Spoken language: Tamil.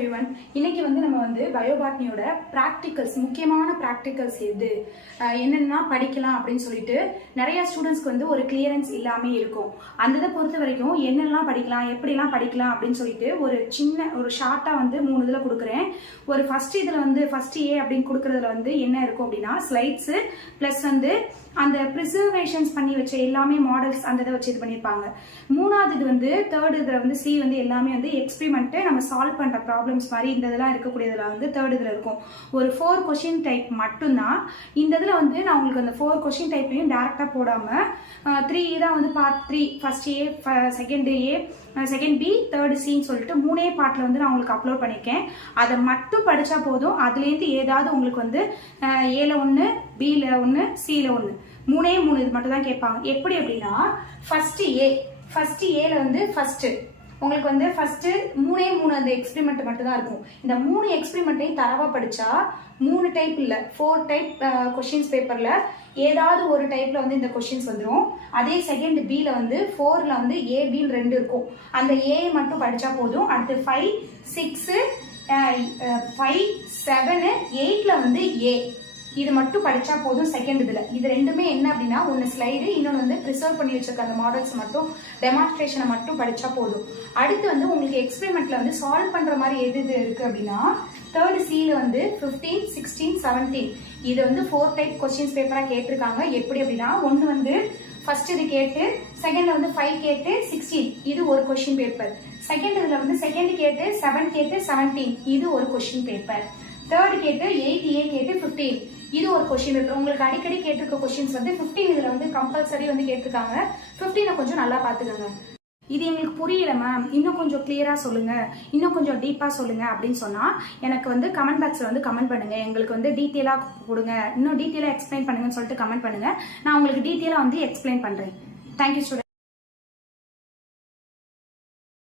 எவ்ரிவன். இன்னைக்கு நம்ம பயோபாட்னியோட பிராக்டிகல்ஸ், முக்கியமான பிராக்டிகல்ஸ் எது என்னென்னா படிக்கலாம் அப்படின்னு சொல்லிட்டு நிறைய ஸ்டூடெண்ட்ஸ்க்கு ஒரு கிளியரன்ஸ் இல்லாமல் இருக்கும். அந்த இதை பொறுத்த வரைக்கும் என்னெல்லாம் படிக்கலாம், எப்படிலாம் படிக்கலாம் அப்படின்னு சொல்லிட்டு ஒரு ஷார்ட்டாக 3 இதில் கொடுக்குறேன். ஒரு ஃபர்ஸ்ட் இதில் ஃபர்ஸ்ட் ஏ அப்படின்னு கொடுக்குறதுல என்ன இருக்கும் அப்படின்னா ஸ்லைட்ஸு ப்ளஸ் அந்த ப்ரிசர்வேஷன்ஸ் பண்ணி வச்ச எல்லாமே மாடல்ஸ் அந்த இதை வச்சு இது பண்ணியிருப்பாங்க. மூணாவது இது தேர்ட் இதில் சி எல்லாமே எக்ஸ்பிரிமெண்ட்டு நம்ம சால்வ் பண்ணுற ப்ராப்ளம்ஸ் மாதிரி இந்த இதெல்லாம் இருக்கக்கூடியதில் தேர்ட் இதில் இருக்கும். ஒரு 4 கொஷின் டைப் மட்டும்தான். இந்த இதில் நான் உங்களுக்கு அந்த 4 கொஷின் டைப்பையும் டேரெக்டாக போடாமல் 3 தான் பார்ட் 3 ஃபர்ஸ்ட் ஏ, செகண்ட் ஏ, செகண்ட் பி, தேர்ட் சின்னு சொல்லிட்டு 3 பார்ட்டில் நான் உங்களுக்கு அப்லோட் பண்ணியிருக்கேன். அதை மட்டும் படித்தா போதும். அதுலேருந்து ஏதாவது உங்களுக்கு ஏல 1, பியில் 1, சியில் 1, 3 இது மட்டும் தான் கேட்பாங்க. எப்படி அப்படின்னா ஃபர்ஸ்ட் ஏல ஃபர்ஸ்ட் உங்களுக்கு ஃபர்ஸ்ட் 3 அந்த எக்ஸ்பிரிமெண்ட் மட்டும் தான் இருக்கும். இந்த 3 எக்ஸ்பிரிமெண்ட்டையும் தரவா படிச்சா 3 டைப் இல்லை 4 டைப் கொஸ்டின்ஸ் பேப்பர்ல ஏதாவது ஒரு டைப்ல இந்த கொஸ்டின்ஸ் வந்துடும். அதே செகண்ட் பில 4ல ஏ பின்னு 2 இருக்கும். அந்த ஏ மட்டும் படிச்சா போதும். அடுத்து 5, 6, 5, 7, 8ல ஏ இது மட்டும் படிச்சா போதும். செகண்ட் இதுல இது ரெண்டுமே என்ன அப்படின்னா ஒன்னு ஸ்லைடு, இன்னொன்று ப்ரிசர்வ் பண்ணி வச்சிருக்க அந்த மாடல்ஸ் மட்டும் டெமான்ஸ்ட்ரேஷனை மட்டும் படிச்சா போதும். அடுத்து உங்களுக்கு எக்ஸ்பெரிமெண்ட்ல சால்வ் பண்ற மாதிரி எது இருக்கு அப்படின்னா தேர்ட் சில 15, 16, 17 இது 4 டைப் கொஸ்டின்ஸ் பேப்பரா கேட்டிருக்காங்க. எப்படி அப்படின்னா ஒன்னு ஃபர்ஸ்ட் இது கேட்டு, செகண்ட்ல 5 கேட்டு 16 இது ஒரு கொஸ்டின் பேப்பர். செகண்ட் இதுல செகண்ட் கேட்டு 7 கேட்டு 17 இது ஒரு கொஸ்டின் பேப்பர். தேர்ட் கேட்டு 8A கேட்டு 15 இது ஒரு கொஸ்டின் பேப்பர். உங்களுக்கு அடிக்கடி கேட்டிருக்க கொஸ்டின்ஸ் 15 இதுல கம்பல்சரி கேட்டிருக்காங்க. 15 கொஞ்சம் நல்லா பாத்துக்கோங்க. இது எங்களுக்கு புரியல மேம், இன்னும் கொஞ்சம் கிளியரா சொல்லுங்க, இன்னும் கொஞ்சம் டீப்பா சொல்லுங்க அப்படின்னு சொன்னா எனக்கு கமெண்ட் பாக்ஸ்ல கமெண்ட் பண்ணுங்க. எங்களுக்கு டீட்டெயிலா கொடுங்க, இன்னும் டீட்டெயிலா எக்ஸ்பிளைன் பண்ணுங்கன்னு சொல்லிட்டு கமெண்ட் பண்ணுங்க. நான் உங்களுக்கு டீட்டெயிலா எக்ஸ்பிளைன் பண்றேன். Thank you student.